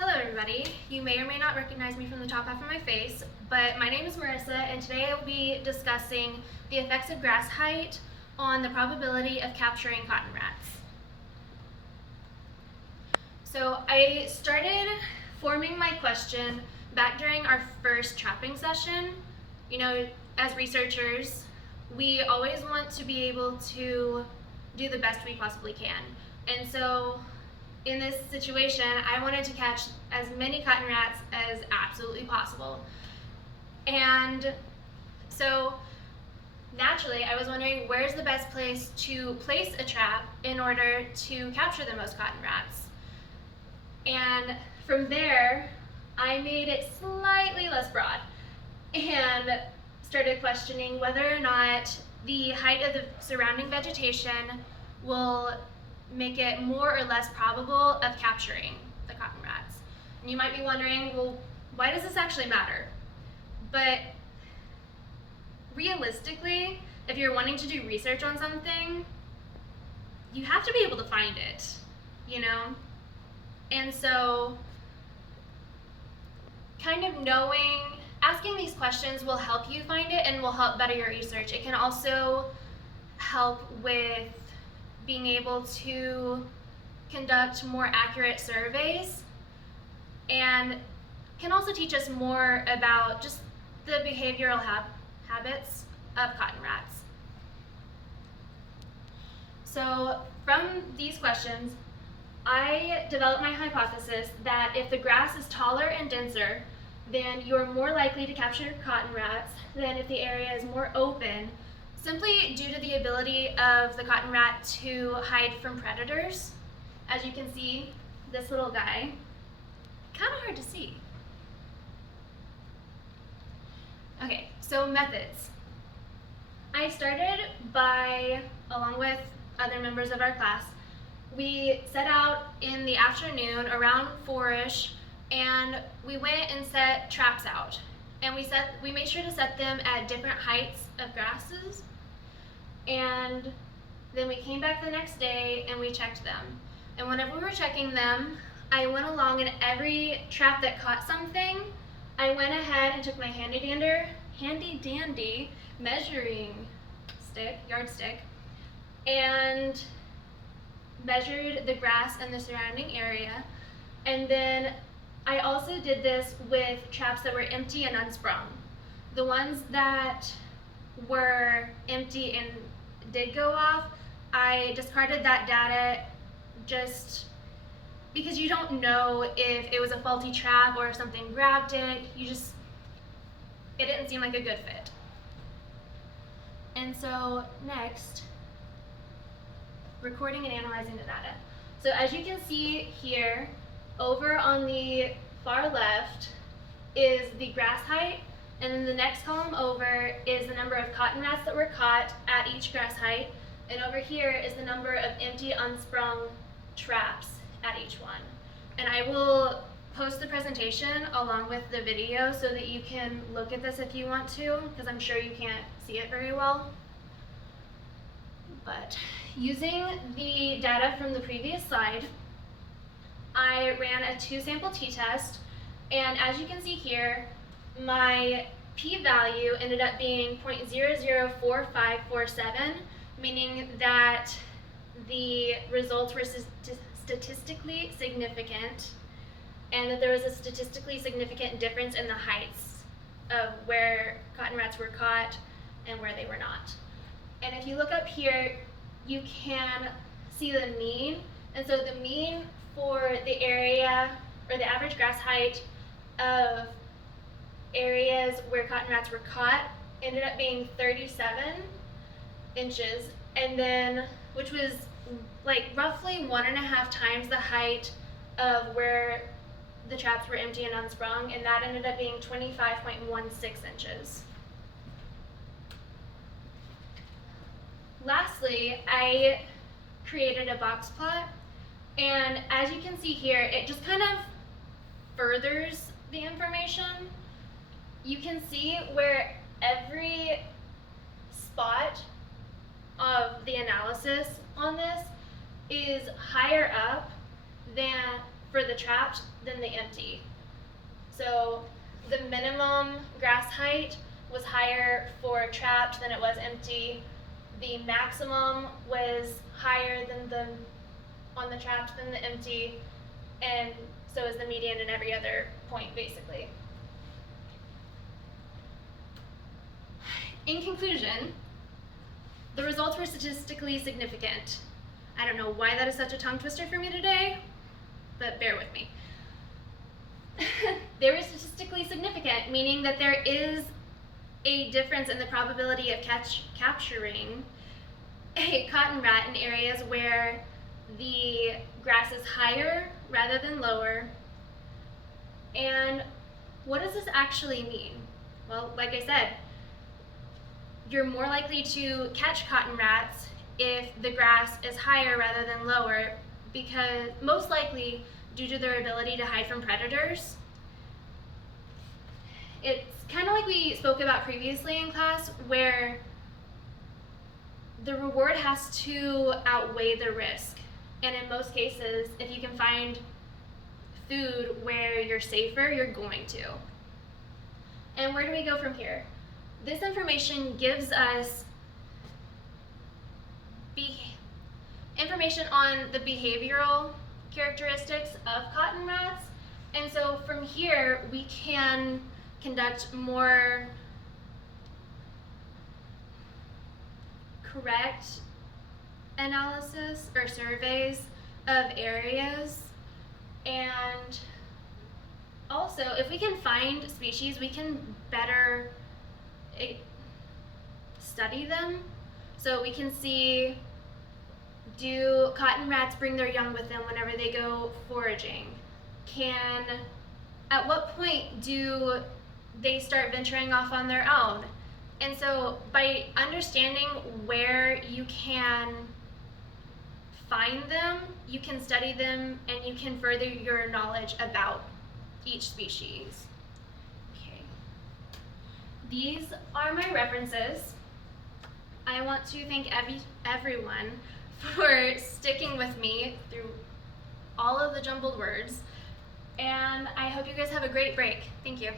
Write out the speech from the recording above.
Hello everybody. You may or may not recognize me from the top half of my face, but my name is Marissa and today I will be discussing the effects of grass height on the probability of capturing cotton rats. So I started forming my question back during our first trapping session. You know, as researchers, we always want to be able to do the best we possibly can. And so in this situation, I wanted to catch as many cotton rats as absolutely possible. And so naturally, I was wondering where's the best place to place a trap in order to capture the most cotton rats. And from there, I made it slightly less broad and started questioning whether or not the height of the surrounding vegetation will make it more or less probable of capturing the cotton rats. And you might be wondering, well, why does this actually matter? But realistically, if you're wanting to do research on something, you have to be able to find it, you know? And so kind of asking these questions will help you find it and will help better your research. It can also help with being able to conduct more accurate surveys and can also teach us more about just the behavioral habits of cotton rats. So from these questions, I developed my hypothesis that if the grass is taller and denser, then you're more likely to capture cotton rats than if the area is more open, simply due to the ability of the cotton rat to hide from predators. As you can see, this little guy, kind of hard to see. Okay, so methods. I started by, along with other members of our class, we set out in the afternoon around 4-ish and we went and set traps out. And we made sure to set them at different heights of grasses. And then we came back the next day and we checked them. And whenever we were checking them, I went along and every trap that caught something, I went ahead and took my handy dandy measuring yardstick, and measured the grass and the surrounding area. And then I also did this with traps that were empty and unsprung. The ones that were empty and did go off, I discarded that data just because you don't know if it was a faulty trap or if something grabbed it. It didn't seem like a good fit. And so next, recording and analyzing the data. So as you can see here, over on the far left is the grass height, and then the next column over is the number of cotton rats that were caught at each grass height, and over here is the number of empty unsprung traps at each one. And I will post the presentation along with the video so that you can look at this if you want to, because I'm sure you can't see it very well. But using the data from the previous slide, I ran a 2-sample t-test, and as you can see here, my p-value ended up being 0.004547, meaning that the results were statistically significant, and that there was a statistically significant difference in the heights of where cotton rats were caught and where they were not. And if you look up here, you can see the mean. And so the mean for the area, or the average grass height of areas where cotton rats were caught, ended up being 37 inches, and then, which was like roughly 1.5 times the height of where the traps were empty and unsprung, and that ended up being 25.16 inches. Lastly, I created a box plot, and as you can see here, it just kind of furthers the information. You can see where every spot of the analysis on this is higher up than for the trapped than the empty. So the minimum grass height was higher for trapped than it was empty. The maximum was higher than on the trapped than the empty, and so is the median and every other point, basically. In conclusion, the results were statistically significant. I don't know why that is such a tongue twister for me today, but bear with me. They were statistically significant, meaning that there is a difference in the probability of capturing a cotton rat in areas where the grass is higher rather than lower. And what does this actually mean? Well, like I said, you're more likely to catch cotton rats if the grass is higher rather than lower, because most likely due to their ability to hide from predators. It's kind of like we spoke about previously in class, where the reward has to outweigh the risk. And in most cases, if you can find food where you're safer, you're going to. And where do we go from here? This information gives us information on the behavioral characteristics of cotton rats. And so from here, we can conduct more correct analysis or surveys of areas. And also, if we can find species, we can better study them. So we can see, do cotton rats bring their young with them whenever they go foraging? At what point do they start venturing off on their own? And so by understanding where you can find them, you can study them, and you can further your knowledge about each species. Okay. These are my references. I want to thank everyone for sticking with me through all of the jumbled words, and I hope you guys have a great break. Thank you.